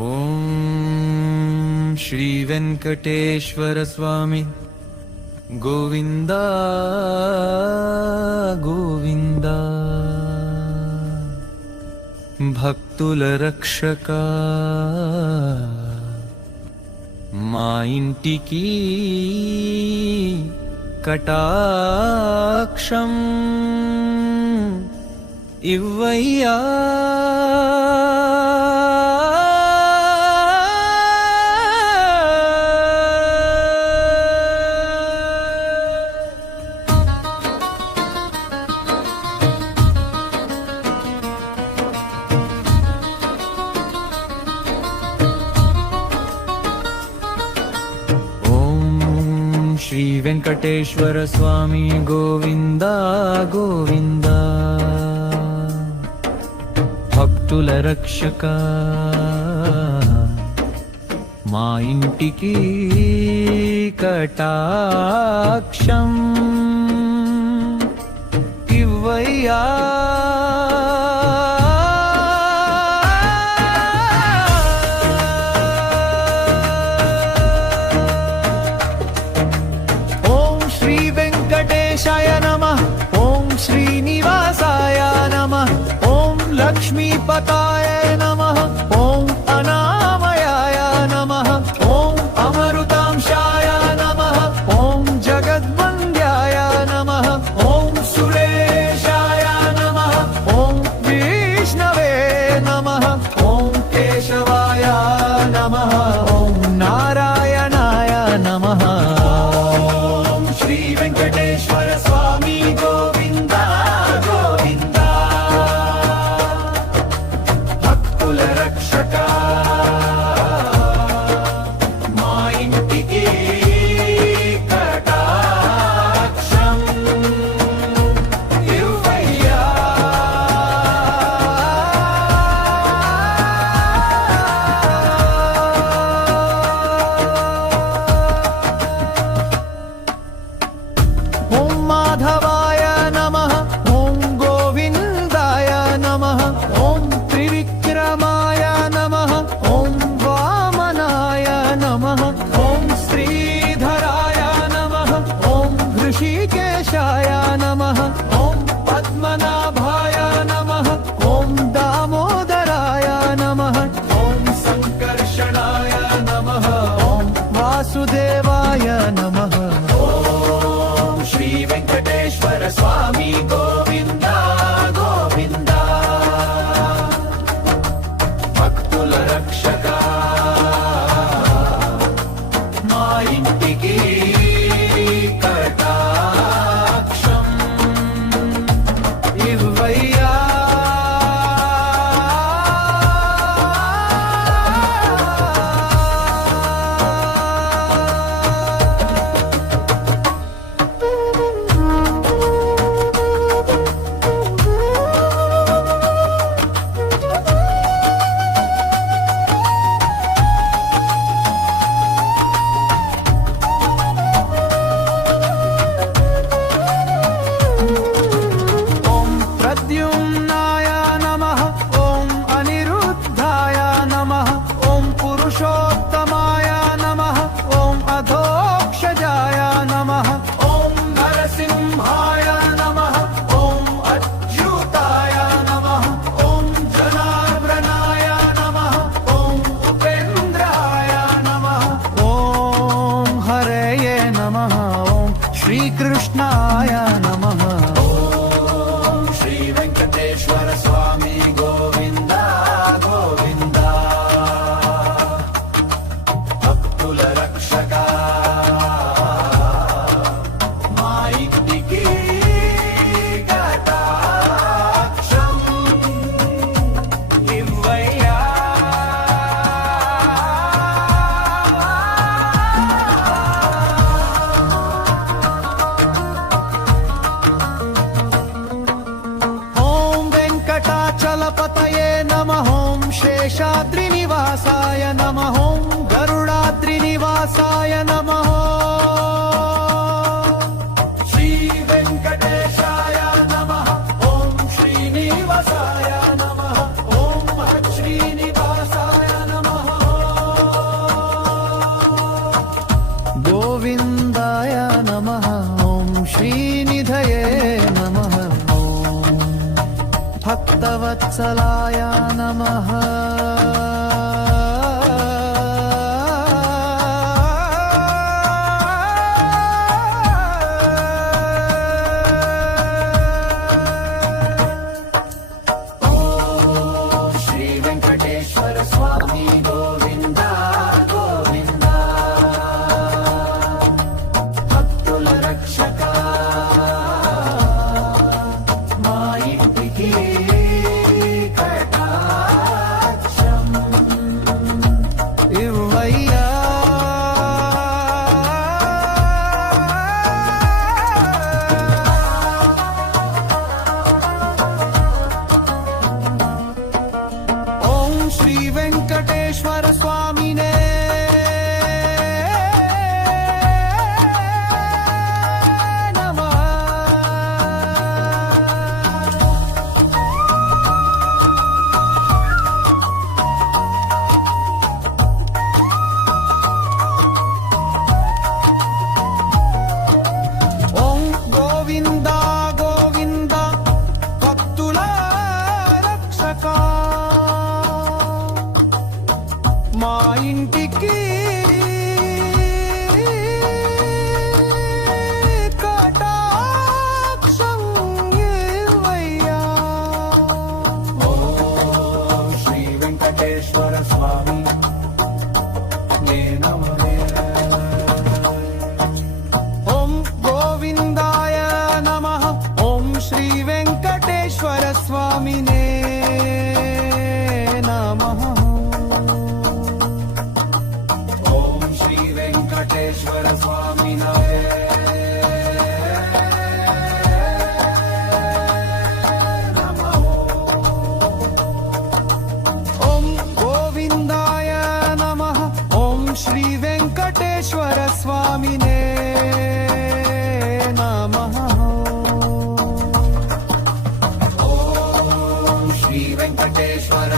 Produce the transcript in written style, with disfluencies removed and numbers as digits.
ఓం శ్రీ వెంకటేశ్వర స్వామి గోవింద గోవింద భక్తుల రక్షక మా ఇంటికి కటాక్షం ఇవ్వయ్యా శ్రీ వెంకటేశ్వర స్వామి గోవింద గోవింద భక్తుల రక్షక మా ఇంటికి కటాక్షం ఇవ్వయ్యా వెంకటేశాయ నమః. ఓం శ్రీనివాసాయ నమః. ఓం లక్ష్మీపతాయ నమః. ఓం అనామయాయ నమః. ఓం అమృతాంశాయ నమః. ఓం జగద్వంద్యాయ నమః. ఓం సురేశాయ నమః. ఓం విష్ణవే నమః. ఓం కేశవాయ నమః. ఓం నారాయణాయ నమః. శ్రీ వెంకటేశ్వర స్వామి గోవింద గోవింద భక్తుల రక్షక మా ఇంటికి కటాక్షం ఇవ్వయ్యా. ఓం మాధవాయ నమః. ఓం గోవిందాయ నమః. ఓం త్రివిక్రమాయ నమః. ఓం వామనాయ నమః. ఓం శ్రీధరాయ నమః. ఓం హృషికేశాయ నమః. ఓం పద్మనాభాయ నమః. ఓం దామోదరాయ నమః. ఓం సంకర్షణాయ నమః. ఓం వాసుదేవాయ నమః. శ్రీ వెంకటేశ్వర స్వామి గోవింద గోవింద భక్తుల రక్షక మా ఇంటికి కటాక్షం ఇవ్వయ్యా. ఓం ప్రద్యుమ్నాయ నమః. ఓం అనిరుద్ధాయ నమః. ఓం పురుషోత్తమాయ నమః. ఓం అధోక్షజాయ నమః. ఓం నరసింహాయ నమః. ఓం అచ్యుతాయ నమః. ఓం జనార్దనాయ నమః. ఓం ఉపేంద్రాయ నమః. ఓం హరయే నమః. ఓం శ్రీకృష్ణాయ నమః. శ్రీ వెంకటేశ్వర స్వామి గోవింద గోవింద భక్తుల రక్షక మా ఇంటికి కటాక్షం ఇవ్వయ్యా. ఓం వెంకటాచలపతయే నమః. ఓం శేషాద్రినివాసాయ నమః. ఓం గరుడాద్రినివాసాయ నమః. శ్రీ వెంకటేశాయ నమః. ఓం శ్రీనివాసాయ నమః. ఓం శ్రీనివాసాయ నమః. भक्तवत्सलाय नमः श्री वेंकटेश्वर स्वामी गोविंद गोविंद भक्तुल रक्षक మా ఇంటికి కటాక్షం ఇవ్వయ్యా ఓం శ్రీ వెంకటేశ్వర స్వామినే ఓం గోవింద గోవింద భక్తుల రక్షక మా ఇంటికి కటాక్షం ఇవ్వయ్యా. ఓం శ్రీ వెంకటేశ్వర స్వామి నమః. ఓం గోవిందాయ నమః. ఓం శ్రీ వెంకటేశ్వర స్వామినే నమః. ఓం శ్రీ వెంకటేశ్వర స్వామినాయ నమః. ఓం గోవిందాయ నమః. ఓం శ్రీ వెంకటేశ్వర స్వామినే నమః. ఓం శ్రీ వెంకటేశ్వర